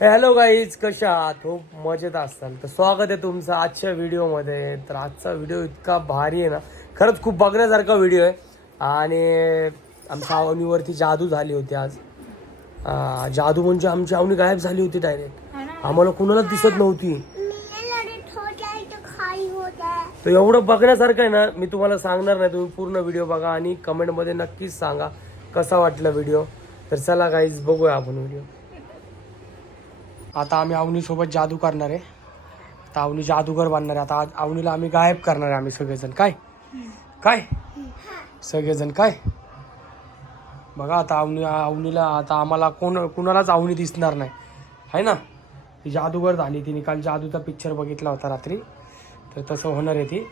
Hello guys कशा आहात? खूप मजेत असताल तर स्वागत आहे तुमचं आजच्या व्हिडिओमध्ये. तर आजचा व्हिडिओ इतका भारी आहे ना. खरंच खूप बघण्यासारखा व्हिडिओ आहे. आणि आमच्या आवनीवरती जादू झाली होती आज. जादू म्हणजे आमची आवनी गायब झाली होती डायरेक्ट आम्हाला कुणालाच दिसत नव्हती. तर एवढं बघण्यासारखं आहे ना मी तुम्हाला सांगणार नाही. तुम्ही पूर्ण व्हिडिओ बघा आणि कमेंटमध्ये नक्कीच सांगा कसा वाटला व्हिडिओ. तर चला गाईज बघूया आपण व्हिडिओ. आता आम्ही अवनीसोबत जादू करणार आहे. आता अवनी जादूगर बांधणार आहे. आता अवनीला आम्ही गायब करणार आहे आम्ही सगळेजण. काय? काय? सगळेजण काय? बघा आता अवनी अवनीला आता आम्हाला कोण कुणालाच अवनी दिसणार नाही. आहे ना? ती जादूगर झाली. तिने काल जादूचा पिक्चर बघितला होता रात्री. तर तसं होणार आहे ती.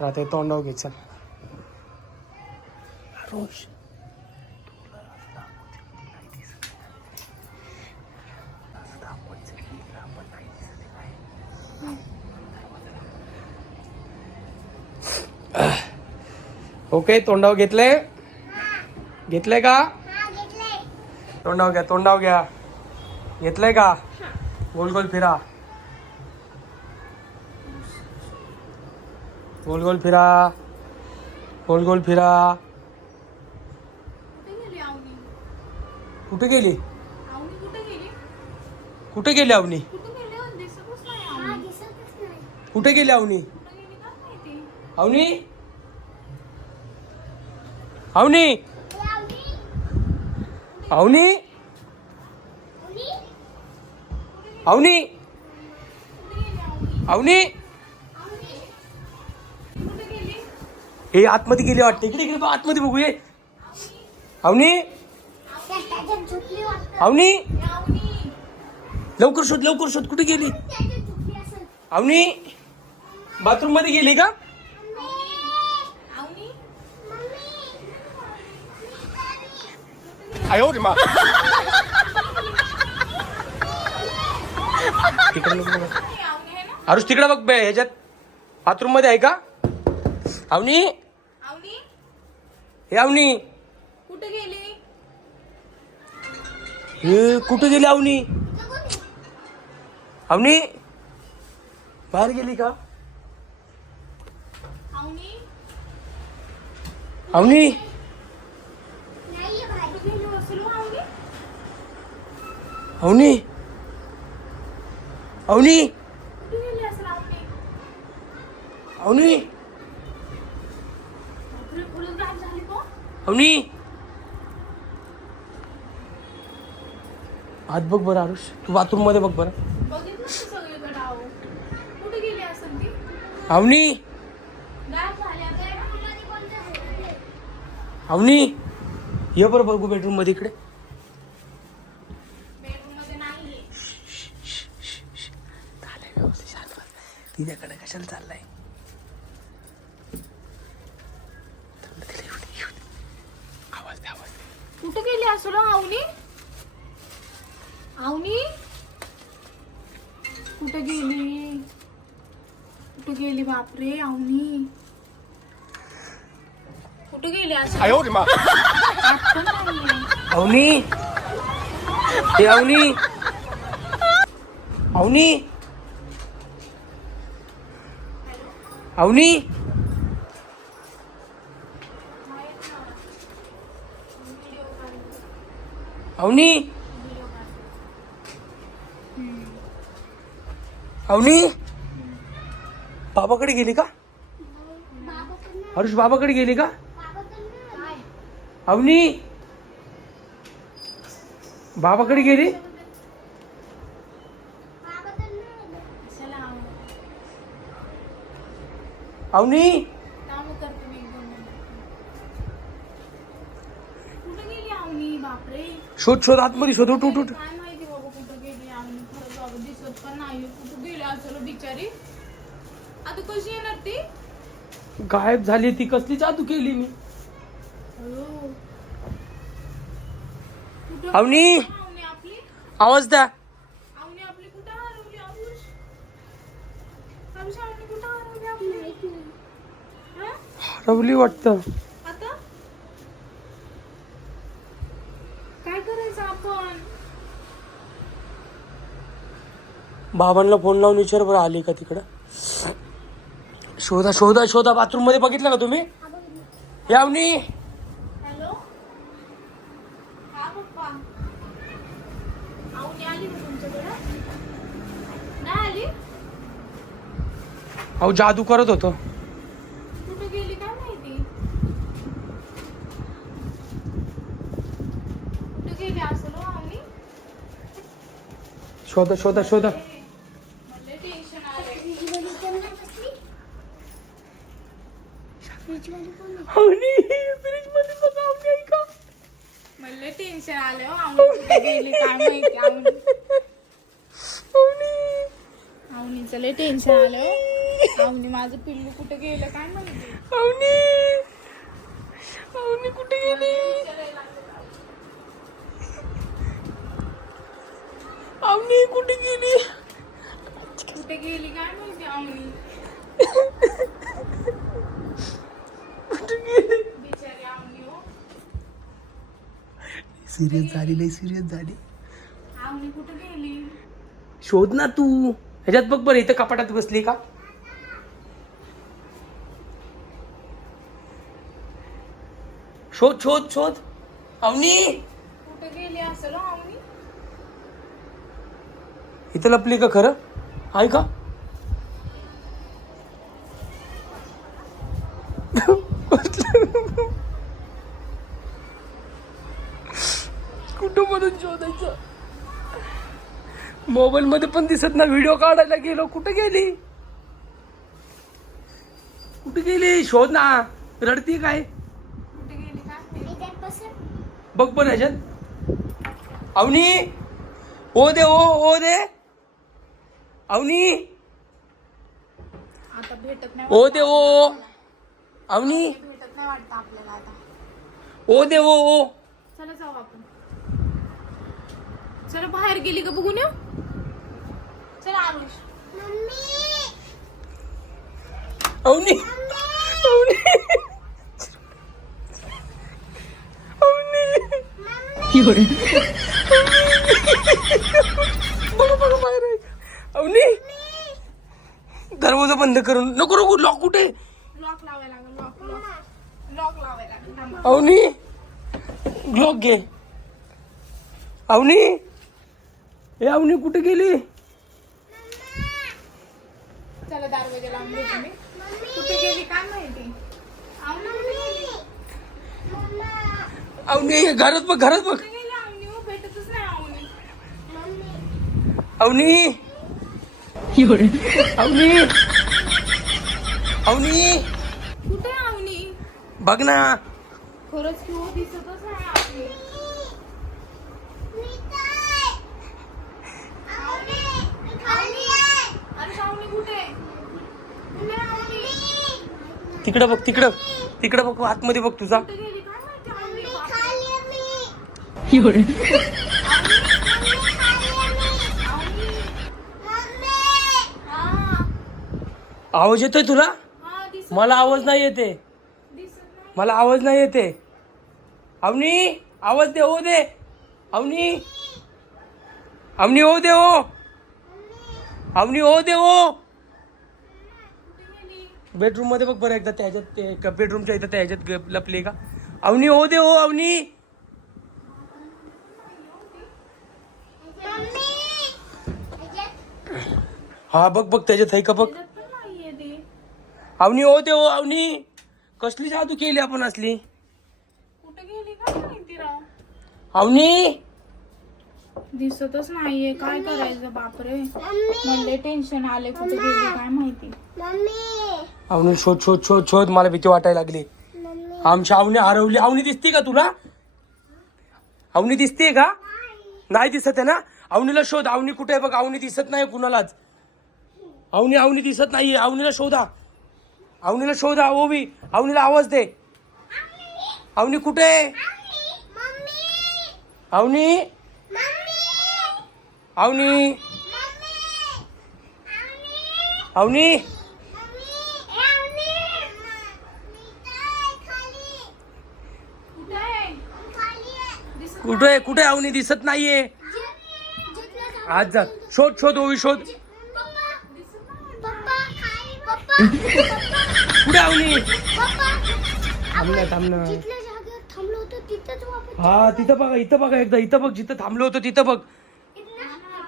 तर आता तोंडाव घे चल. रोज. ओके तोंडाव घेतले? घेतले का? तोंडाव घ्या तोंडाव घ्या. घेतलंय का? गोल गोल फिरा. गोल गोल फिरा. गोल गोल फिरा. कुठे गेली कुठे गेली? आवनी कुठे गेली? कुठे अवनी कुठे गेली. अवनी कुठे गेली काय माहिती. अवनी अवनी अवनी अवनी अवनी हे आतमध्ये गेली वाटते. इकडे इकडे आतमध्ये बघू ये अवनी अवनी लवकर शोध लवकर शोध. कुठे गेली? अवनी बाथरूममध्ये गेली का आवनी तिकडे नको बघा. नाही, आवनी आहे ना आरुष तिकडे बघ बे ह्याच्यात बाथरूममध्ये आहे का? अवनी? आवनी हे अवनी. कुठे गेली? हे कुठे गेली अवनी? अवनी? बाहेर गेली का? आवनी अवनी कुठे गेली असेल हो आवनी अवनी? अवनी? अवनी? अवनी? आज बघ बरं आरुष. तू बाथरूममध्ये बघ बरं. अवनी? अवनी? ये बरं बघू बेडरूममध्ये इकडे बेडरूममध्ये नाहीये चाललंय व्यवस्थित शांत बस. तिच्याकडे कशाला चाललाय. आवाज दे आवाज दे. कुठे गेली असेल आवनी? आवनी? कुठे गेली? कुठे गेली बापरे आवनी? कुठे गेली नाहीये. अवनी हे अवनी अवनी अवनी? अवनी? अवनी? बाबाकडे गेली का? हरुष बाबाकडे गेली का? अवनी? बाबाकडे गेली चला अवनी? काम करते मी एक दोन मिनिटं. कुठे गेली आवनी बापरे. शोध शोध आतमध्ये शोध उठ उठ उठ. काय माहिती बाबा कुठं गेली आवनी खरंच बाबा दिसत पण नाही. कुठं गेली? असेल बिचारी. आता कशी येणार ती? गायब झाली ती. कसली जादू केली मी? अयो. कुठं अवनी? आवनी आपली? आवाज द्या आवनी आपली कुठं हरवली आयुष आयुष आवनी कुठं हरवली आपली हा? हरवली वाटतं. आता? काय करायचं आपण? बाबांना फोन लावून विचार बरं आली का तिकडं? शोधा शोधा शोधा. बाथरूममध्ये बघितलं का तुम्ही? यावनी हॅलो? हा पप्पा. आऊनी आली का तुमच्याकडे? नाही आली? अहो जादू करत होतो कुठे गेली काय माहिती कुठे गेली असेल हो आऊनी शोधा शोधा शोधा मला टेन्शन हो कुठे गेली काय माहिती लय टेन्शन आलं हो. माझं पिल्लू कुठे गेलं काय माहिती अवनी कुठे गेली अवनी कुठे गेली? कुठे गेली? काय माहिती आऊनी कुठे गेली? बिचारी हो. सिरियस झाली लय सिरियस झाली. आऊनी कुठे गेली? शोध ना तू. ह्याच्यात बघ बरं इथं कपाटात बसली का? शोध शोध शोध. अवनी कुठे गेली असेल हो आऊनी इथं लपली का खरं? आहे का? कुठं मधून शोधायचं? मोबाईल मध्ये पण दिसत ना व्हिडिओ काढायला गेलो. कुठं गेली? कुठे गेली? शोध ना. रडती काय कुठे गेली काय? बघ पण ह्याच्यात. अवनी ओ दे ओ ओ दे. अवनी! आता भेटत नाही ओ दे ओ अवनी! भेटत नाही वाटतं आपल्याला आता. ओ दे ओ ओ चला जाऊ आपण. चला बाहेर गेली का बघून येऊ. चला आरुष. अवनी! अवनी! अवनी बघा बाहेर आहे. अवनी दरवाजा बंद करून. नको नको लॉक कुठे? लॉक लावायला लॉक लॉक लॉक. अवनी ग्लॉक घे. अवनी ए अवनी कुठे गेली? चला कुठे काय माहिती? अवनी घरात बघ घरात बघ. आवनी हो अवनी अवनी! कुठे बघ ना. खरंच हो दिसतच नाही तिकडं बघ तिकडं. तिकडं बघ आतमध्ये बघ तुझा. कुठे गेली काय माहिती आवनी बापरे. आवनी हा आवाज येतोय तुला? हा मला आवाज नाही येते. दिसत नाही. मला आवाज नाही येते. अवनी आवाज दे हो दे. अवनी. अवनी हो दे हो. अवनी हो दे हो. बेडरूममध्ये बघ बरं एकदा त्याच्यात बेडरूमच्या इथं त्या ह्याच्यात लपली का? अवनी हो दे हो अवनी. हा बघ बघ त्याच्यात आहे का बघ त्याच्यात पण नाहीये ती अवनी हो दे हो अवनी कसली जादू केली आपण असली? कुठे गेली काय माहिती राव अवनी दिसतच नाहीये काय करायचं बापरे. मला टेन्शन आले कुठे गेली काय माहिती. अवनी शोध शोध शोध शोध मला भीती वाटायला लागली. आमची अवनी हरवली. अवनी दिसते का तुला? अवनी दिसते का? नाही दिसत आहे ना? अवनीला शोध. अवनी कुठे आहे बघ? अवनी दिसत नाही कुणालाच. अवनी अवनी दिसत नाहीये. अवनीला शोधा. अवनीला शोधा ओवी अवनीला आवाज दे अवनी कुठे आहे अवनी अवनी अवनी कुठे आहे कुठे अवनी दिसत नाहीये आज जा शोध शोध ओवी शोध आवली पप्पा थांबलं थांबलं. हा तिथं बघा इथं बघा एकदा इथं बघ जिथं थांबलो होतो तिथं बघ.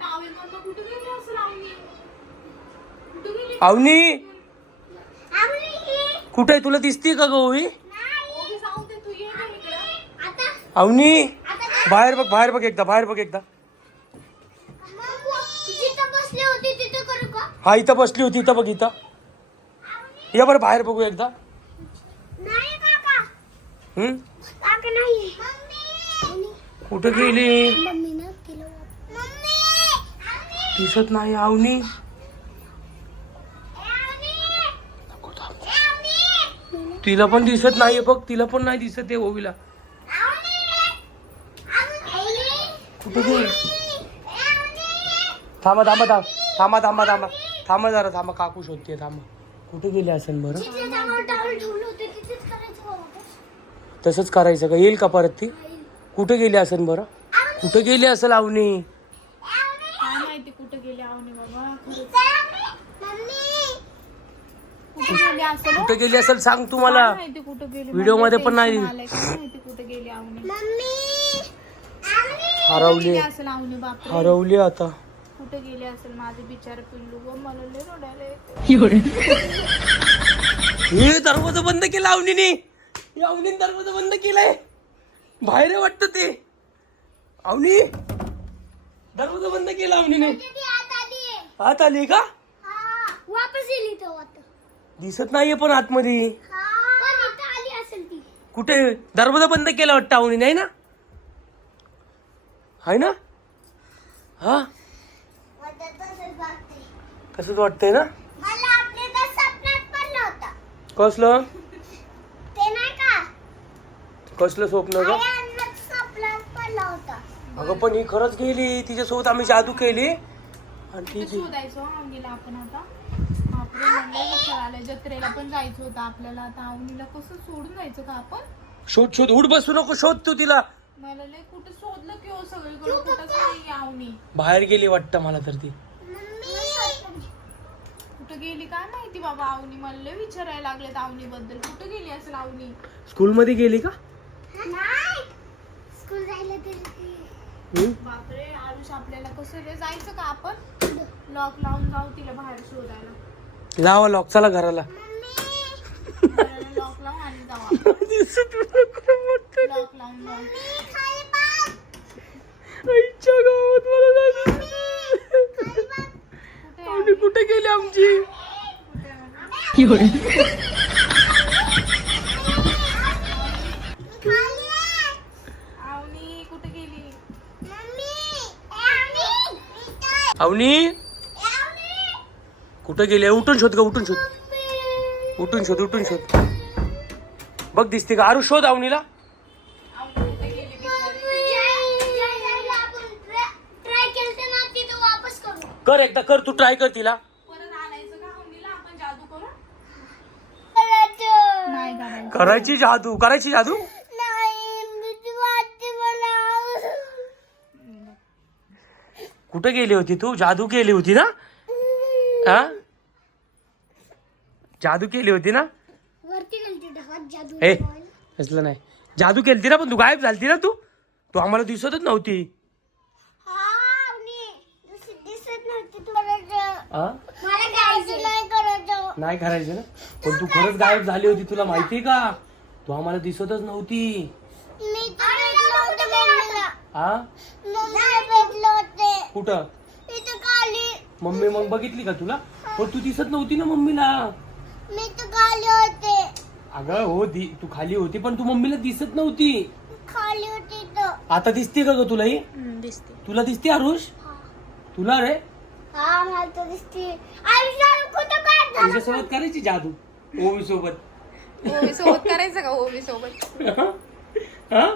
टावेल मम्मा कुठे? तुला दिसते का ग ओवी? ओवी जाऊ दे तू ये ना इकडं आता आवनी? आता बाहेर बघ बाहेर बघ एकदा बाहेर बघ एकदा. जिथं बसले होते तिथं करू का? हा इथं बसली होती इथं बघ इथं. या बरं बाहेर बघू एकदा. नाही काका. हम्म काका नाही मम्मी कुठं गेली दिसत नाही आवनी. तिला पण दिसत नाहीये बघ तिला पण नाही दिसत आहे ओवीला. कुठे गेली? थांबा थांबा थांब थांबा थांबा थांबा थांबा जरा थांबा काकू शोधते थांबा. कुठे गेली असेल बरं? तसंच करायचं का? येईल का परत ती? कुठे गेली असेल बरं? कुठे गेली असेल आवनी काय माहिती कुठे गेली आवनी बाबा? खरंच. मम्मी. कुठे गेली असेल? कुठे गेली असेल सांग तू मला काय माहिती कुठे गेली? व्हिडिओमध्ये पण नाही. टेन्शन आलंय. काय माहिती कुठे गेली आवनी मम्मी. हरवली. हरवली आता. कुठे गेली असेल माझे बिचार पिल्लू? ग मला लय रडायला येते. हे दरवाजा बंद केला आवनीने हे आवनीने दरवाजा बंद केलाय. बाहेर आहे वाटतं ते. आवनी दरवाजा बंद केला आवनीने ती आत आली आत आली का? हा. वापस येली तो आता दिसत नाहीये पण आतमध्ये. हा. पण इथं आली असेल ती. कुठे? दरवाजा बंद केला वाटतं आवनी नाही ना? आहे ना? हा? तसंच वाटतंय ना? मला आपल्या तर स्वप्नात पडलं होतं कसलं? ते नाही का? कसलं स्वप्न ग? आयांना स्वप्नात पडलं होतं अगं पण ही खरंच गेली. तिच्यासोबत आम्ही जादू केली. आणि ती शोधायचो आवनीला आपण आता. बापरे मला विचार आलाय. जत्रेला पण जायचं होतं आपल्याला. आता आवनीला कसं सोडून जायचं का आपण? शोध शोध. उठ बसू नको शोध तू तिला. मला लय कुठे शोधलं की हो सगळीकडे कुठंच नाही आवनी? बाहेर गेली वाटतं मला तर ती. कुठे गेली काय माहिती बाबा? आवनी मला लय विचारायला लागलेत आवनी बद्दल कुठे गेली असेल आवनी? स्कूलमध्ये गेली का? नाही. स्कूल जायला हम्म? बापरे आरुष आपल्याला कसं रे? जायचं का आपण? लॉक लावून जाऊ तिला बाहेर शोधायला. लावा लॉक चला घराला. लॉक लावून आणि जाऊ. लॉक लावून जाऊ खाली बघ आईच्या गावात मला जायचं. कुठे आहे? आवनी कुठे गेली आमची. आवनी कुठे गेली? उठून शोध ग उठून शोध. उठून शोध उठून शोध. बघ दिसते का आरू शोध करू कर एकदा कर तू ट्राय कर तिला परत आणायचं का आवनीला आपण जादू करू करायचं नाही करायचं. करायची जादू करायची जादू? नाही भीती वाटते मला. कुठे गेली होती तू? जादू केली होती ना? हा जादू केली होती ना? वरती गेलती ढगात जादू ए असलं नाही. जादू केलती ना पण तू गायब झालती ना तू? तू आम्हाला दिसतच नव्हती. हा दिसत नव्हती हा मला गायचं नाही करायचं नाही करायचं ना. पण तू खरंच गायब झाली होती तुला माहितीये का? तू आम्हाला दिसतच नव्हती. मी तर भेटलो होते मम्मीला हा मम्मीला भेटलो होते. कुठं? इथं खाली. मम्मी मग बघितली का तुला? पण तू दिसत नव्हती ना मम्मीला. मी तर खाली होते. अगं हो दि तू खाली होती पण तू मम्मीला दिसत नव्हती. खाली होती तर आता दिसते का ग तुला ही? दिसते. तुला दिसते आरुष? तुला रे? हा मला तर दिसते. आयुष्यात कुठं तुझ्यासोबत करायची जादू? ओवी सोबत ओवी सोबत करायचं का ओवी सोबत हा? हा?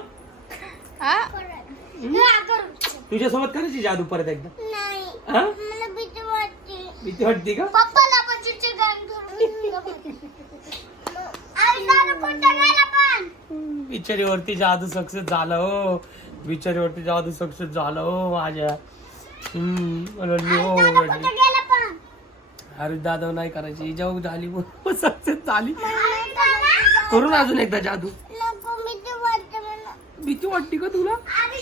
हा, करू. तुझ्यासोबत करायची जादू परत एकदा? नाही. हा? मला भीती वाटते. भीती वाटते का? पप्पाला पण चिडचिड गाणं बिचारीवरती जादू सक्सेस झालं हो. बिचारीवरती जादू सक्सेस झालं हो माझ्या. हम्म, रडली हो रडली. अरे दादा नाही करायची. जेव्हा झाली. झाली करून अजून एकदा जादू. नको मी ते वाटतं मला. भीती वाटते का तुला?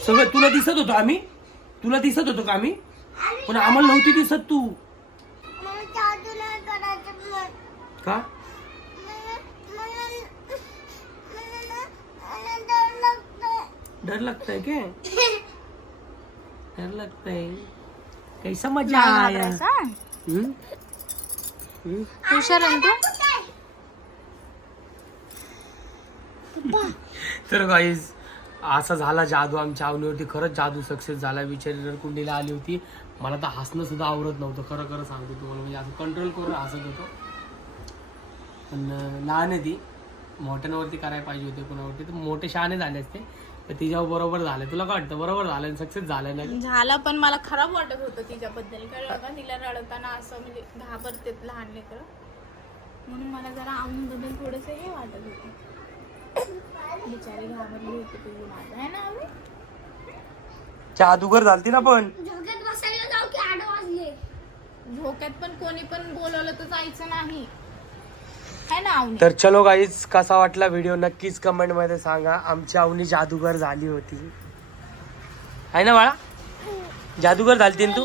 सगळं तुला दिसत होतो आम्ही? तुला दिसत होतो का आम्ही? पण आम्हाला नव्हती दिसत तू. का? डर लागतंय. लगता है क्या डर लगता है कैसा मजा आया? हुशार आहे तू? तर गाईज असा झाला जादू आमच्या आवनीवरती खरंच जादू सक्सेस झाला. विचारी जर कुंडीला आली होती मला तर हसणं सुद्धा आवडत नव्हतं. खरं खरं सांगतो तुम्हाला. म्हणजे असं कंट्रोल करून हसत होतो. पण लहान आहे ती मोठ्यांवरती करायला पाहिजे होते कुणावरती. तर मोठे शहाणे झाले असते. तर तिच्यावर बरोबर झालं तुला काय वाटतं? बरोबर झालं सक्सेस झालं नाही झालं पण मला खराब वाटत होतं तिच्याबद्दल. कळलं का तिला रडताना असं म्हणजे घाबरते लहान लेकरं. म्हणून मला जरा आवनीबद्दल थोडस हे वाटत होतं. बिचारी घाबरली होती तुझी माझं आहे ना आवी? जादूगर झालती ना पण. झोक्यात बसायला जाऊ की आठ वाजले. झोक्यात पण कोणी पण बोलवलं तर जायचं नाही. है ना आवनी तर चलो गाईज कसा वाटला व्हिडिओ नक्कीच कमेंटमध्ये सांगा. आमची अवनी जादूगर झाली होती. आहे ना बाळा? जादूगर झालती ना तू?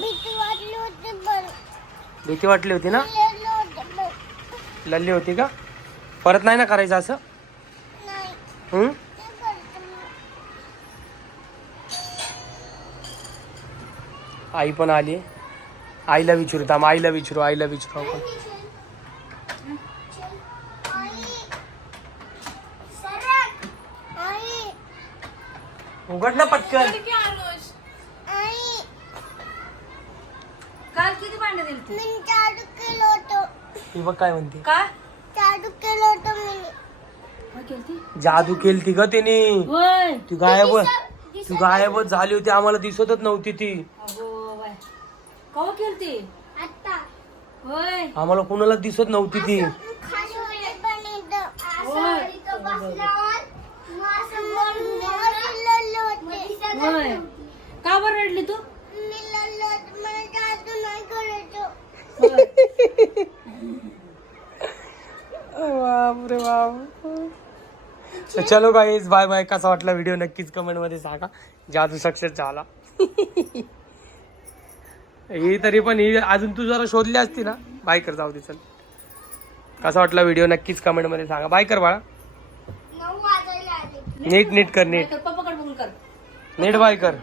भीती वाटली होती ना? लेलं होतं पण. लल्ली होती का? परत नाही ना करायचं असं? नाही. हम्म? आई पण आली. आईला विचारू थांब आईला विचारू आईला विचारू आपण आई सरक आई उघड ना पटकन. की काल किती भांडे दिली तू मी चालू केलं होतं. ती बघ काय म्हणते. काय चालू केलं होतं मी. काय केलती? जादू केली ग तिने. होय. ती गायब ती गायबच झाली होती आम्हाला दिसतच नव्हती ती. अगो बाय. कवा केलती? आता. होय. आम्हाला कोणाला दिसत नव्हती ती. खाली होते पण इथं. होय. असं इथं बसल्यावर मग असं मग- मग असं लढलं होते. होय का बरं रडली तू? मी लढलं होते. मला जादू नाही करायचं. होय बापरे बाप. तर चलो गाईज बाय बाय कसा वाटला व्हिडिओ नक्कीच कमेंटमध्ये सांगा. जादू सक्सेस झाला. ही तरी पण ही अजून तू जरा शोधली असती ना? बाय कर जाऊ दे चल. कसा वाटला व्हिडिओ नक्कीच कमेंटमध्ये सांगा. बाय कर बाळा. नीट नीट कर नीट. नीट बाय कर